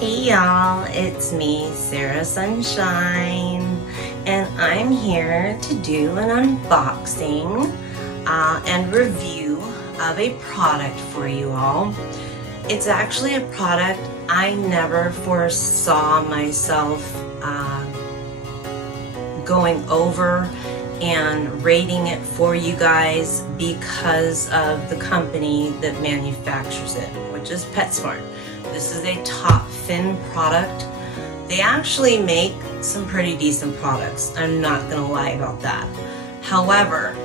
Hey y'all, it's me, Sarah Sunshine, and I'm here to do an unboxing and review of a product for you all. It's actually a product I never foresaw myself going over and rating it for you guys because of the company that manufactures it, which is PetSmart. This is a top fin product. They actually make some pretty decent products. I'm not gonna lie about that. However,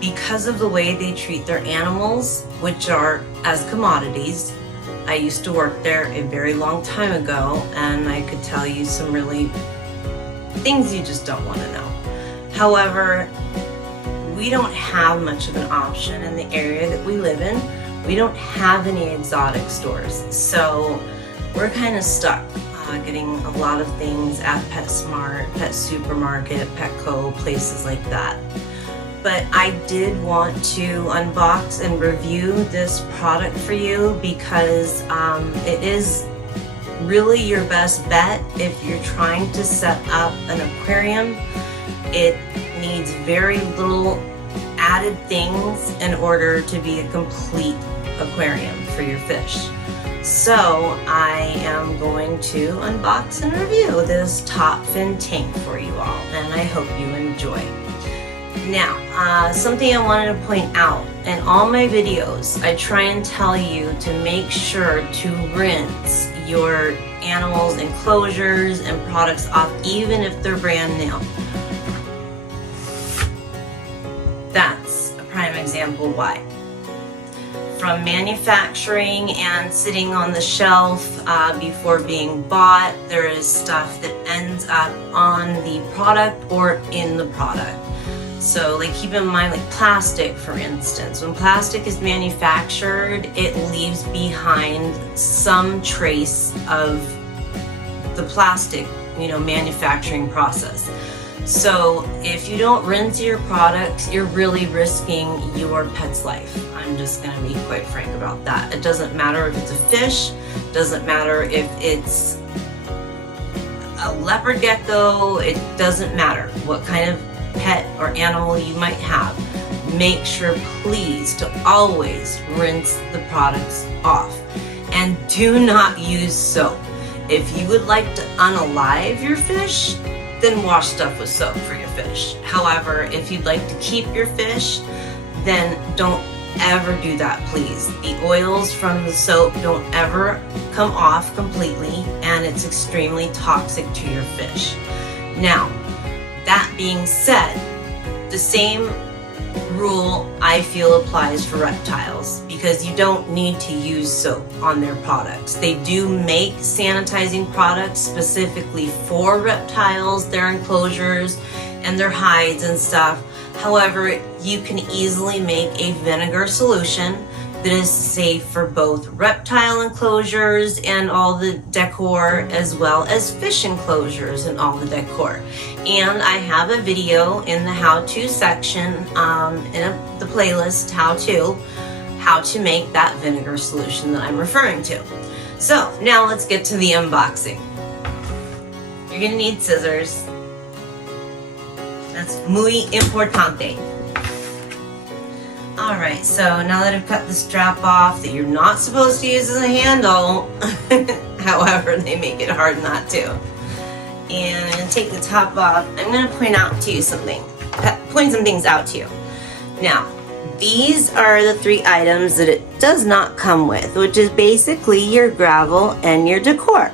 because of the way they treat their animals, which are as commodities, I used to work there a very long time ago, and I could tell you some really things you just don't want to know. However, we don't have much of an option in the area that we live in. We don't have any exotic stores, so we're kind of stuck getting a lot of things at PetSmart, Pet Supermarket, Petco, places like that. But I did want to unbox and review this product for you because it is really your best bet if you're trying to set up an aquarium. It needs very little added things in order to be a complete aquarium for your fish. So I am going to unbox and review this top fin tank for you all, and I hope you enjoy. Now, something I wanted to point out, in all my videos, I try and tell you to make sure to rinse your animals' enclosures and products off, even if they're brand new. That's a prime example why. From manufacturing and sitting on the shelf before being bought, there is stuff that ends up on the product or in the product. So like keep in mind, like plastic, for instance, when plastic is manufactured, it leaves behind some trace of the plastic, manufacturing process. So if you don't rinse your products, you're really risking your pet's life. I'm just gonna be quite frank about that. It doesn't matter if it's a fish, doesn't matter if it's a leopard gecko, it doesn't matter what kind of pet or animal you might have. Make sure, please, to always rinse the products off. And do not use soap. If you would like to unalive your fish, then wash stuff with soap for your fish. However, if you'd like to keep your fish, then don't ever do that, please. The oils from the soap don't ever come off completely, and it's extremely toxic to your fish. Now, that being said, the same rule I feel applies for reptiles, because you don't need to use soap on their products. They do make sanitizing products specifically for reptiles, their enclosures and their hides and stuff. However, you can easily make a vinegar solution that is safe for both reptile enclosures and all the decor, as well as fish enclosures and all the decor. And I have a video in the how-to section, in the playlist how to make that vinegar solution that I'm referring to. So now let's get to the unboxing. You're gonna need scissors. That's muy importante. Alright, so now that I've cut the strap off that you're not supposed to use as a handle, however, they make it hard not to. And I'm going to take the top off. I'm going to point some things out to you. Now, these are the 3 items that it does not come with, which is basically your gravel and your decor.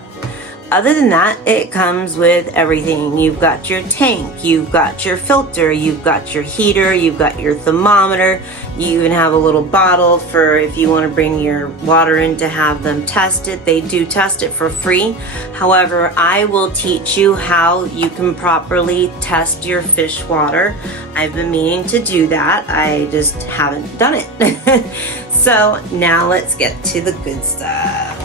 Other than that, it comes with everything. You've got your tank, you've got your filter, you've got your heater, you've got your thermometer. You even have a little bottle for if you want to bring your water in to have them test it. They do test it for free. However, I will teach you how you can properly test your fish water. I've been meaning to do that. I just haven't done it. So now let's get to the good stuff.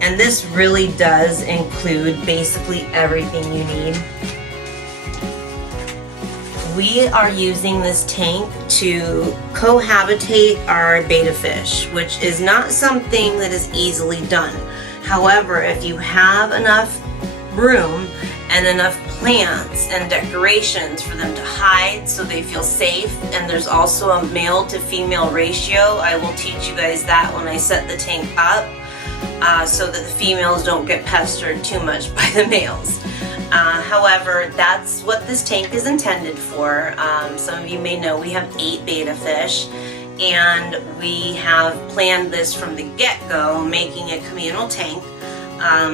And this really does include basically everything you need. we are using this tank to cohabitate our betta fish, which is not something that is easily done. However, if you have enough room and enough plants and decorations for them to hide so they feel safe, and there's also a male to female ratio. I will teach you guys that when I set the tank up, so that the females don't get pestered too much by the males. However, that's what this tank is intended for. Some of you may know we have 8 betta fish, and we have planned this from the get-go, making a communal tank.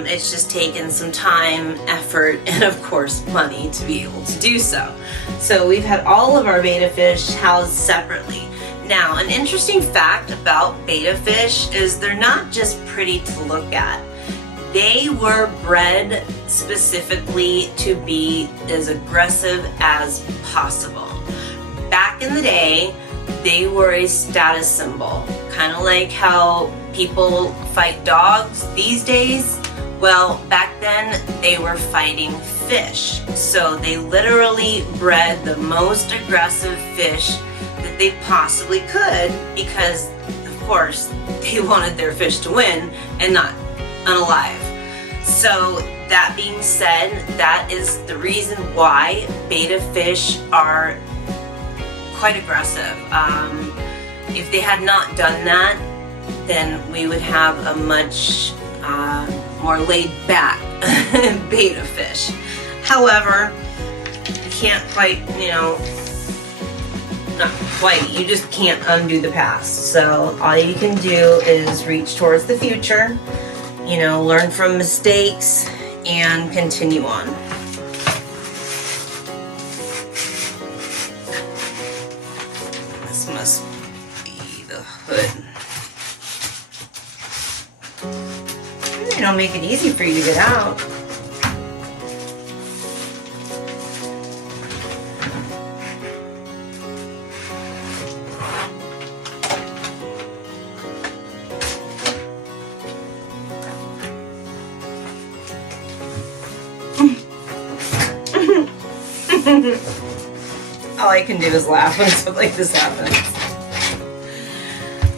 It's just taken some time, effort, and of course money to be able to do so. So we've had all of our betta fish housed separately. Now, an interesting fact about betta fish is they're not just pretty to look at. They were bred specifically to be as aggressive as possible. Back in the day, they were a status symbol, kind of like how people fight dogs these days. Well, back then they were fighting fish. So they literally bred the most aggressive fish that they possibly could, because of course they wanted their fish to win and not unalive. So that being said, that is the reason why betta fish are quite aggressive. If they had not done that, then we would have a much more laid back betta fish. However, you can't quite, not quite, you just can't undo the past. So all you can do is reach towards the future, learn from mistakes and continue on. This must be the hood. They don't make it easy for you to get out. All I can do is laugh when stuff like this happens.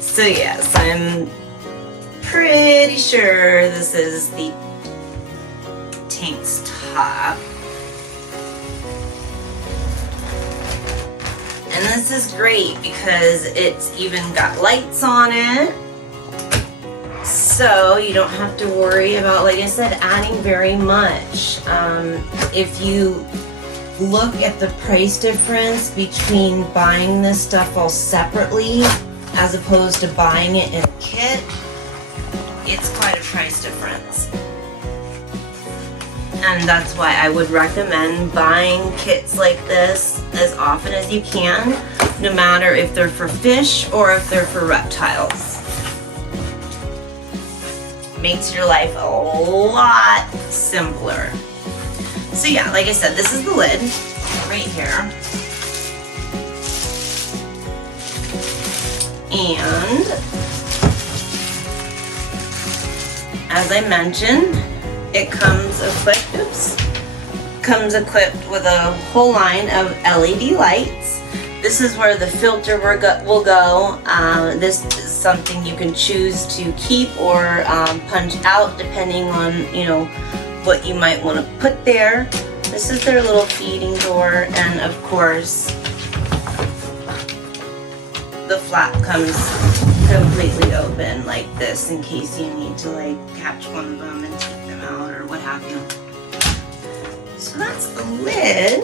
So yes, I'm pretty sure this is the tank's top. And this is great because it's even got lights on it. So you don't have to worry about, like I said, adding very much. If you look at the price difference between buying this stuff all separately as opposed to buying it in a kit, it's quite a price difference. And that's why I would recommend buying kits like this as often as you can, no matter if they're for fish or if they're for reptiles. Makes your life a lot simpler. So yeah, like I said, this is the lid right here. And as I mentioned, it comes equipped with a whole line of LED lights. This is where the filter will go. This is something you can choose to keep or punch out depending on, what you might want to put there. This is their little feeding door, and of course the flap comes completely open like this in case you need to catch one of them and take them out or what have you. So that's the lid.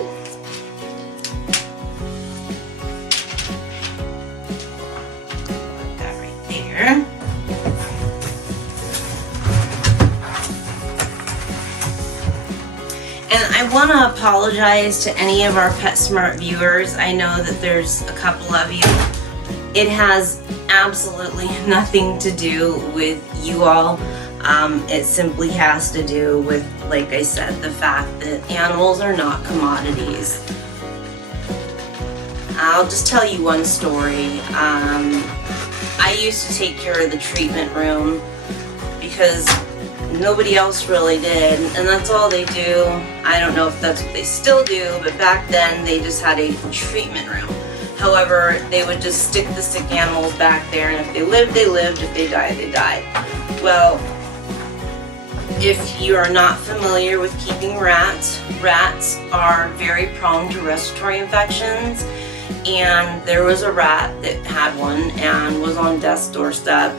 Put that right there. And I want to apologize to any of our PetSmart viewers. I know that there's a couple of you. It has absolutely nothing to do with you all. It simply has to do with, like I said, the fact that animals are not commodities. I'll just tell you one story. I used to take care of the treatment room because nobody else really did, and that's all they do. I don't know if that's what they still do, but back then they just had a treatment room. However, they would just stick the sick animals back there, and if they lived, they lived. If they died, they died. Well, if you are not familiar with keeping rats, rats are very prone to respiratory infections, and there was a rat that had one and was on death's doorstep.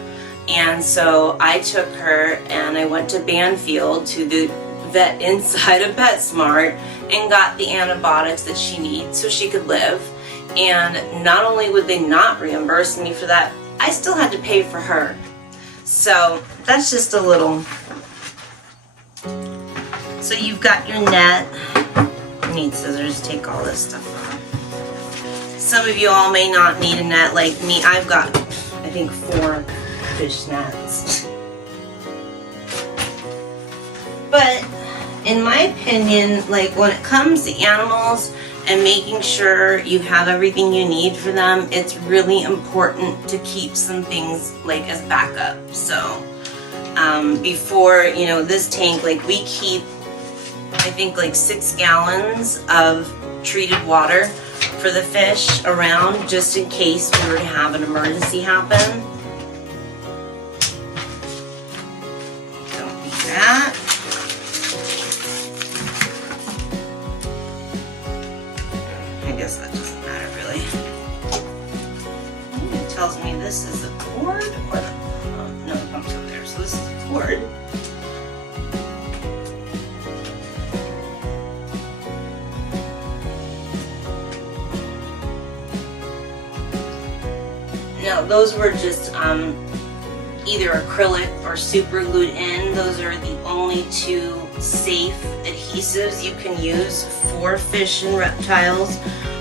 And so I took her and I went to Banfield to the vet inside of PetSmart and got the antibiotics that she needs so she could live. And not only would they not reimburse me for that, I still had to pay for her. So that's just a little. So you've got your net. You need scissors to take all this stuff off. Some of you all may not need a net like me. I've got, I think, 4 fish nets. But in my opinion, like when it comes to animals and making sure you have everything you need for them, it's really important to keep some things like as backup. So before, you know, this tank, like we keep, I think like 6 gallons of treated water for the fish around just in case we were to have an emergency happen. Don't do that. I guess that doesn't matter really. It tells me this is the cord or the, no, it comes up there. So this is the cord. Now those were just either acrylic or super glued in. Those are the only 2 safe adhesives you can use for fish and reptiles,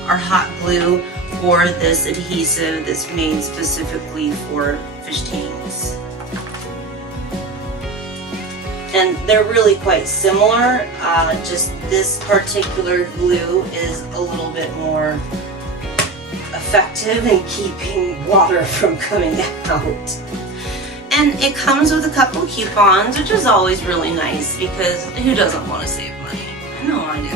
are hot glue or this adhesive that's made specifically for fish tanks. And they're really quite similar, just this particular glue is a little bit more effective in keeping water from coming out. And it comes with a couple of coupons, which is always really nice because who doesn't want to save money? I know I do.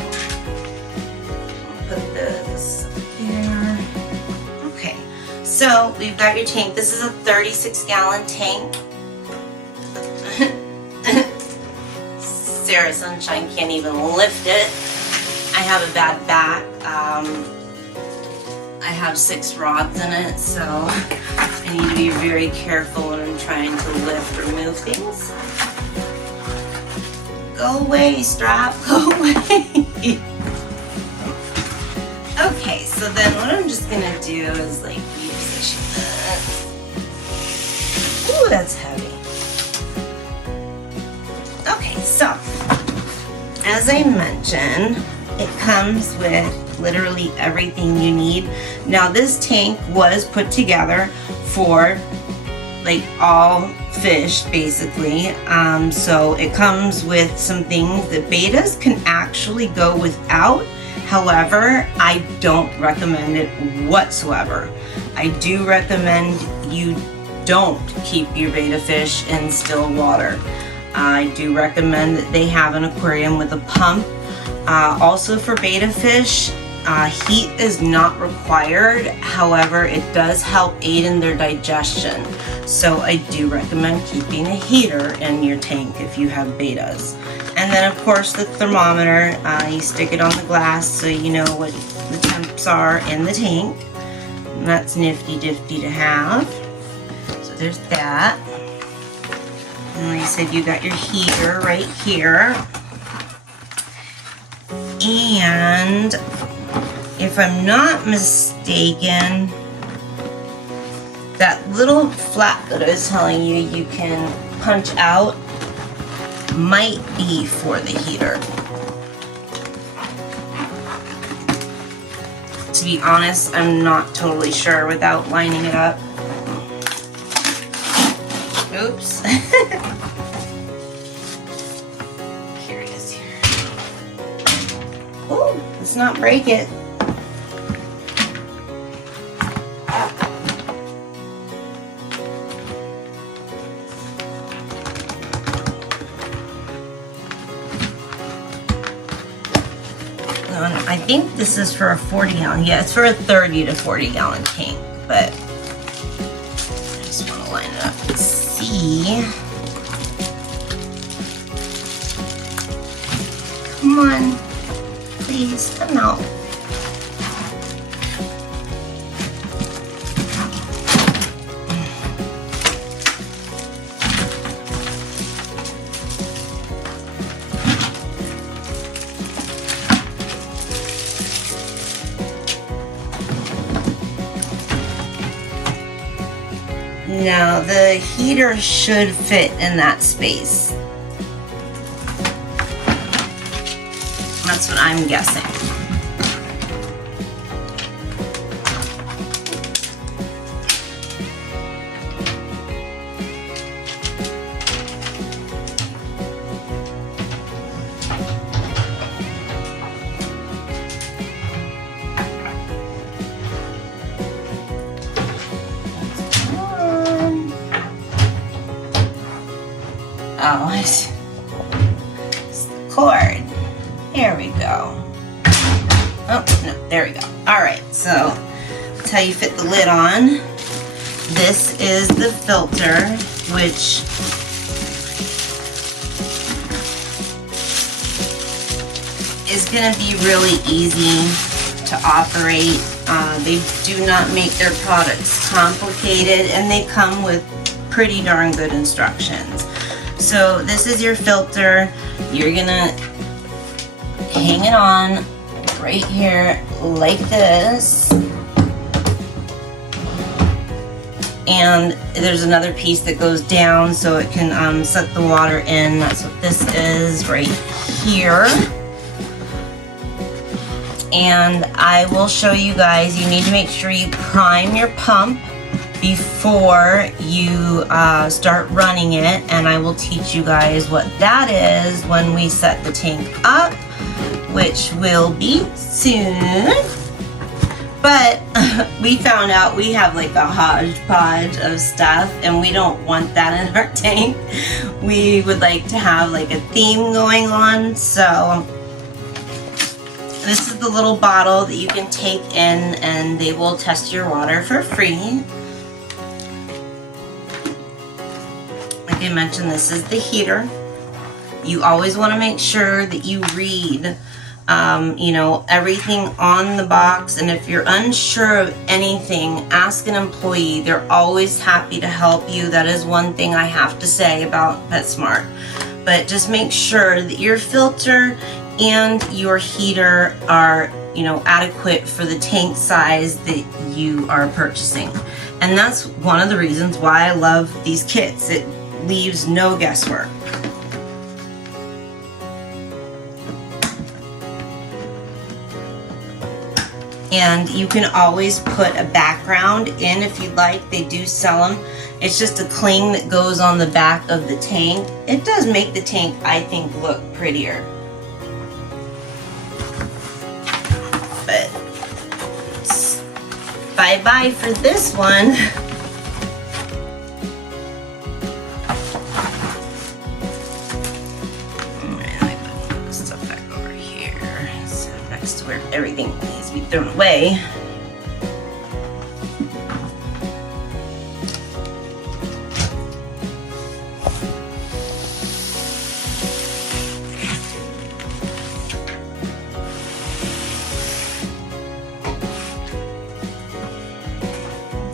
I'll put this up here. Okay, so we've got your tank. This is a 36-gallon tank. Sarah Sunshine can't even lift it. I have a bad back. I have 6 rods in it, so I need to be very careful when I'm trying to lift or move things. Go away, strap, go away. Okay, so then what I'm just gonna do is like reposition this. Ooh, that's heavy. Okay, so as I mentioned, it comes with literally everything you need. Now this tank was put together for like all fish basically, so it comes with some things that betas can actually go without. However, I don't recommend it whatsoever. I do recommend you don't keep your beta fish in still water. I do recommend that they have an aquarium with a pump. Also for beta fish, heat is not required. However, it does help aid in their digestion. So I do recommend keeping a heater in your tank if you have betas. And then of course the thermometer, you stick it on the glass so you know what the temps are in the tank. And that's nifty to have. So there's that. And like I said, you got your heater right here. And if I'm not mistaken, that little flap that I was telling you you can punch out might be for the heater. To be honest, I'm not totally sure without lining it up. Oops. Here it is here. Oh, let's not break it. think this is for a 40 gallon. Yeah, it's for a 30 to 40 gallon tank, but I just want to line it up and see. Come on, please come out. Now the heater should fit in that space. That's what I'm guessing. Oh, it's the cord. Here we go. Oh, no, there we go. All right, so that's how you fit the lid on. This is the filter, which is going to be really easy to operate. They do not make their products complicated, and they come with pretty darn good instructions. So this is your filter. You're gonna hang it on right here like this. And there's another piece that goes down so it can suck the water in. That's what this is right here. And I will show you guys, you need to make sure you prime your pump before you start running it, and I will teach you guys what that is when we set the tank up, which will be soon. But we found out we have like a hodgepodge of stuff, and we don't want that in our tank. We would like to have like a theme going on. So this is the little bottle that you can take in, and they will test your water for free. Like I mentioned, this is the heater. You always want to make sure that you read you know, everything on the box, and if you're unsure of anything, ask an employee. They're always happy to help you. That is one thing I have to say about PetSmart. But just make sure that your filter and your heater are, you know, adequate for the tank size that you are purchasing. And that's one of the reasons why I love these kits. It leaves no guesswork. And you can always put a background in if you'd like. They do sell them. It's just a cling that goes on the back of the tank. It does make the tank, I think, look prettier. But bye-bye for this one. Stuff back over here. So next to where everything needs to be thrown away.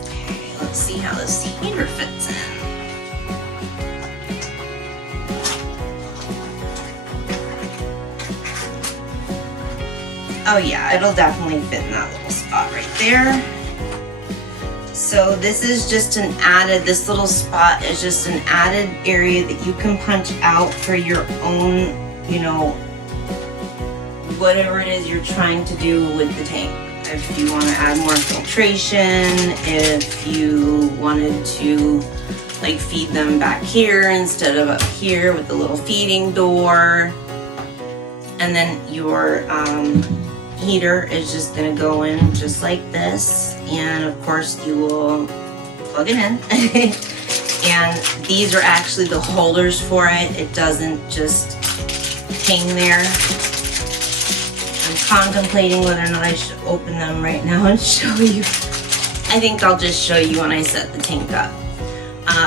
Okay, let's see how this heater fits in. Oh yeah, it'll definitely fit in that little spot right there. So this is just an added, this little spot is just an added area that you can punch out for your own, you know, whatever it is you're trying to do with the tank. If you want to add more filtration, if you wanted to like feed them back here instead of up here with the little feeding door. And then your heater is just going to go in just like this, and of course you will plug it in. And these are actually the holders for it. It doesn't just hang there contemplating whether or not I should open them right now and show you. I think I'll just show you when I set the tank up.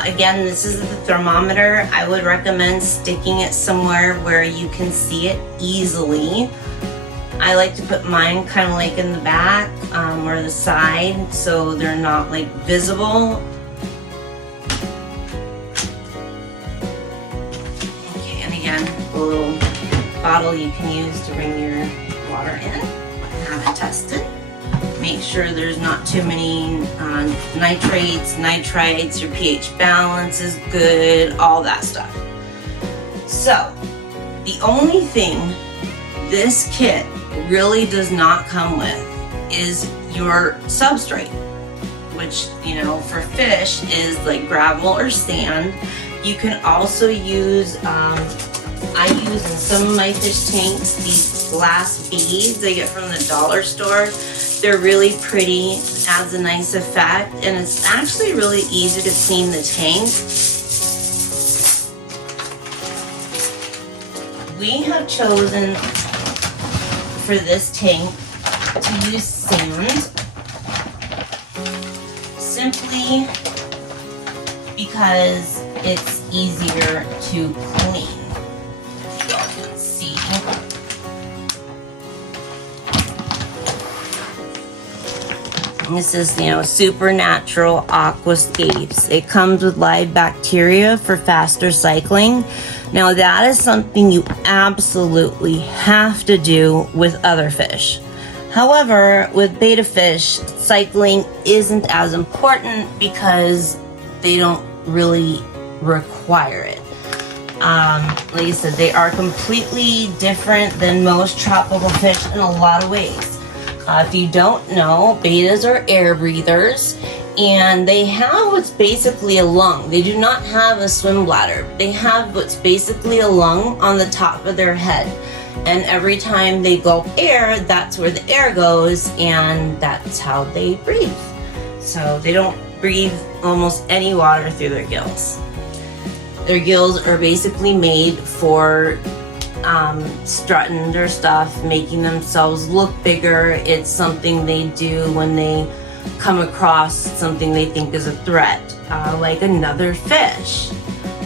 Again, this is the thermometer. I would recommend sticking it somewhere where you can see it easily. I like to put mine kind of like in the back or the side so they're not like visible. Okay, and again, a little bottle you can use to bring your water in. Have it tested. Make sure there's not too many nitrates, nitrites, your pH balance is good, all that stuff. So, the only thing this kit really does not come with is your substrate, which, you know, for fish is like gravel or sand. You can also use, I use in some of my fish tanks these glass beads I get from the dollar store. They're really pretty, adds a nice effect, and it's actually really easy to clean the tank. We have chosen for this tank to use sand simply because it's easier to clean. You all can see. This is, you know, supernatural aquascapes. It comes with live bacteria for faster cycling. Now that is something you absolutely have to do with other fish. However, with betta fish, cycling isn't as important because they don't really require it. Like I said, they are completely different than most tropical fish in a lot of ways. If you don't know, bettas are air breathers, and they have what's basically a lung. They do not have a swim bladder. They have what's basically a lung on the top of their head. And every time they gulp air, that's where the air goes, and that's how they breathe. So they don't breathe almost any water through their gills. Their gills are basically made for strutting their stuff, making themselves look bigger. It's something they do when they come across something they think is a threat, like another fish.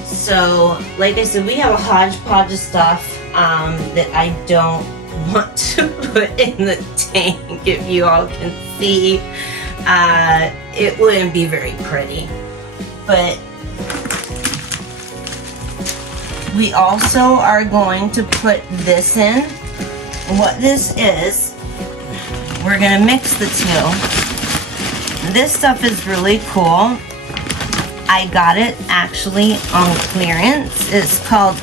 So, like I said, we have a hodgepodge of stuff that I don't want to put in the tank. If you all can see, it wouldn't be very pretty. But we also are going to put this in. What this is, we're gonna mix the two. This stuff is really cool. I got it actually on clearance. It's called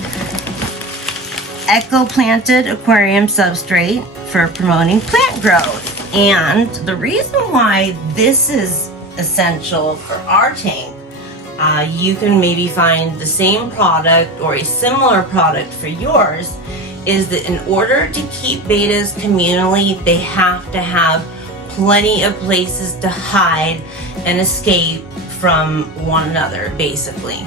Eco-Planted Aquarium Substrate for promoting plant growth. And the reason why this is essential for our tank, you can maybe find the same product or a similar product for yours, is that in order to keep bettas communally, they have to have plenty of places to hide and escape from one another, basically.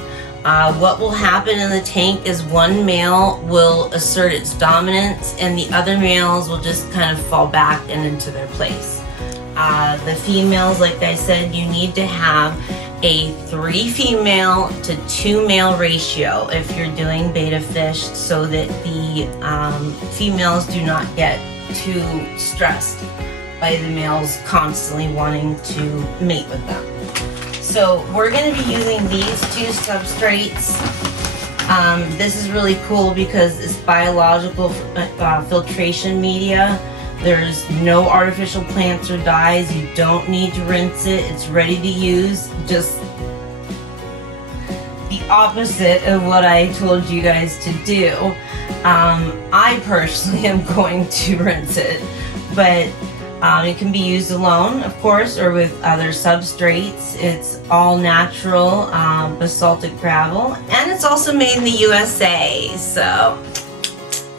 What will happen in the tank is one male will assert its dominance and the other males will just kind of fall back and into their place. The females, like I said, you need to have a 3 female to 2 male ratio if you're doing betta fish, so that the females do not get too stressed by the males constantly wanting to mate with them. So we're going to be using these 2 substrates. This is really cool because it's biological filtration media. There's no artificial plants or dyes. You don't need to rinse it. It's ready to use. Just the opposite of what I told you guys to do. I personally am going to rinse it, but it can be used alone, of course, or with other substrates. It's all natural basaltic gravel, and it's also made in the USA. So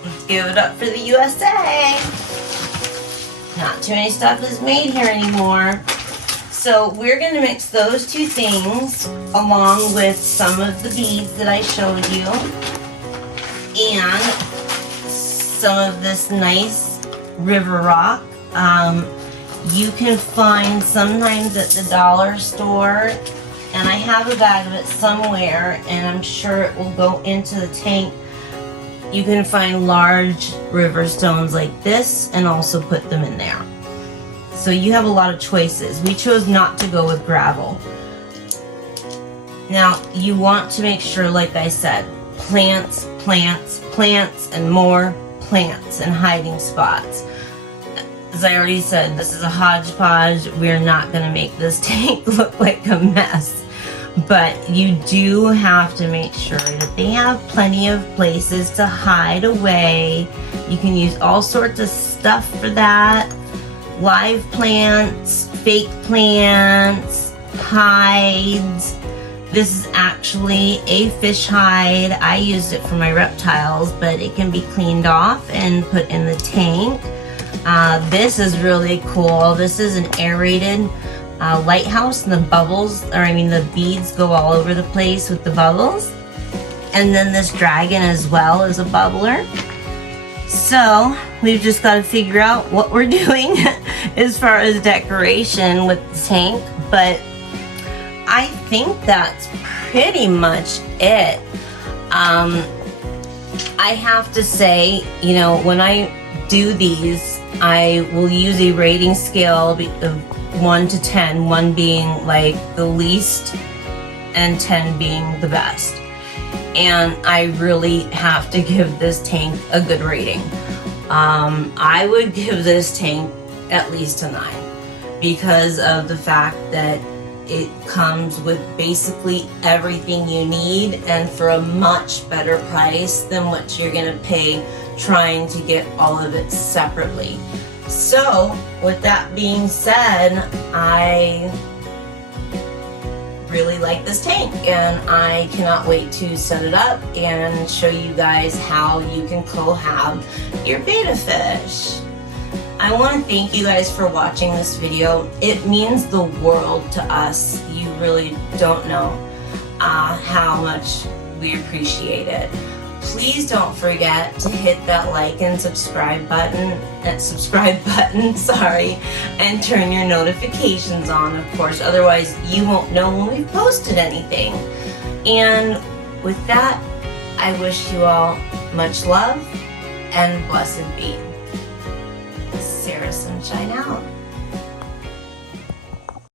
let's give it up for the USA. Not too many stuff is made here anymore. So we're going to mix those 2 things along with some of the beads that I showed you and some of this nice river rock. You can find sometimes at the dollar store, and I have a bag of it somewhere, and I'm sure it will go into the tank. You can find large river stones like this and also put them in there. So you have a lot of choices. We chose not to go with gravel. Now you want to make sure, like I said, plants, plants, plants, and more plants and hiding spots. As I already said, this is a hodgepodge. We're not going to make this tank look like a mess. But you do have to make sure that they have plenty of places to hide away. You can use all sorts of stuff for that. Live plants, fake plants, hides. This is actually a fish hide. I used it for my reptiles, but it can be cleaned off and put in the tank. This is really cool. This is an aerated lighthouse, and the bubbles, or I mean the beads go all over the place with the bubbles. And then this dragon as well is a bubbler. So we've just got to figure out what we're doing as far as decoration with the tank, but I think that's pretty much it. I have to say, you know, when I do these, I will use a rating scale of 1 to 10, 1 being like the least and 10 being the best. And I really have to give this tank a good rating. I would give this tank at least a 9 because of the fact that it comes with basically everything you need and for a much better price than what you're gonna pay trying to get all of it separately. So with that being said, I really like this tank and I cannot wait to set it up and show you guys how you can cohab your betta fish. I want to thank you guys for watching this video. It means the world to us. You really don't know how much we appreciate it. Please don't forget to hit that like and subscribe button, and turn your notifications on, of course, otherwise you won't know when we've posted anything. And with that, I wish you all much love and blessed be. Sarah Sunshine out.